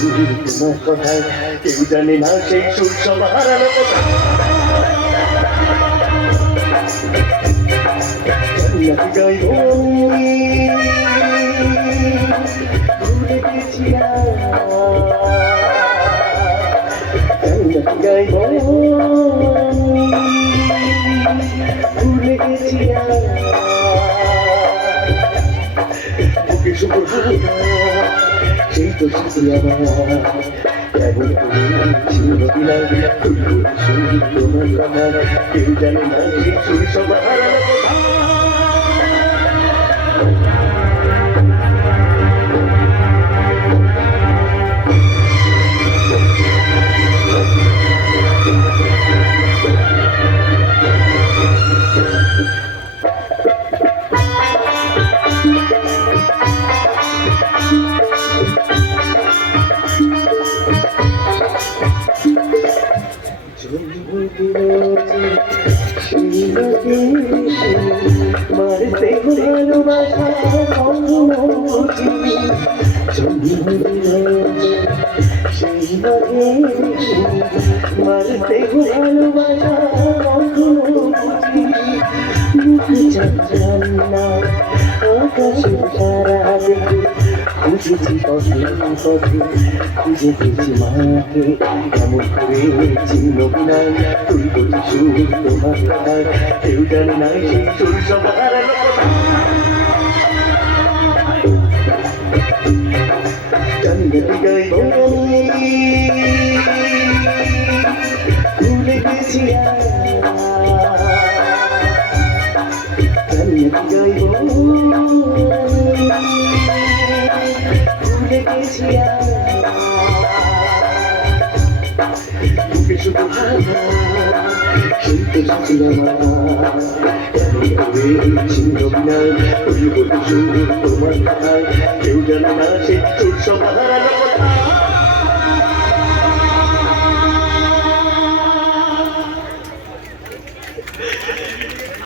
সুর তোমার কথায়, কেউ জানে না সেই সুর সব হারানো কোথায়। জান্নাতি গাইব ভুলে গেছিলাম, জান্নাতি গাইব ভুলে গেছিলাম। বুকে শুধু সেই তো শুধু আমার কেমন করে ছিল দিলাম তুই করে শুধু তোমার আমার, কেউ জানে না সেই সুর সব হারানো কোথায়। মারতে ভালোবাসা সেই মারতে ভালোবাসা না আকাশের তারা দেখে খুঁজেছি পথে পথে, খুঁজে পেয়েছি মাকে কেমন করে চিহ্ন বিনা তুই বলি সুর তোমার কথায়, কেউ জানে না সেই সুর সব হারানো কোথায়। জান্নাতি গাইব ভুলে গেছিলাম, জান্নাতি গাইব ভুলে গেছিলাম। বুকে শুধু সেই তো শুধু আমার কেমন করে ছিল বিনা তুই বলি সুর তোমার কথায়, কেউ জানে না সেই সুর সব হারানো কোথায়।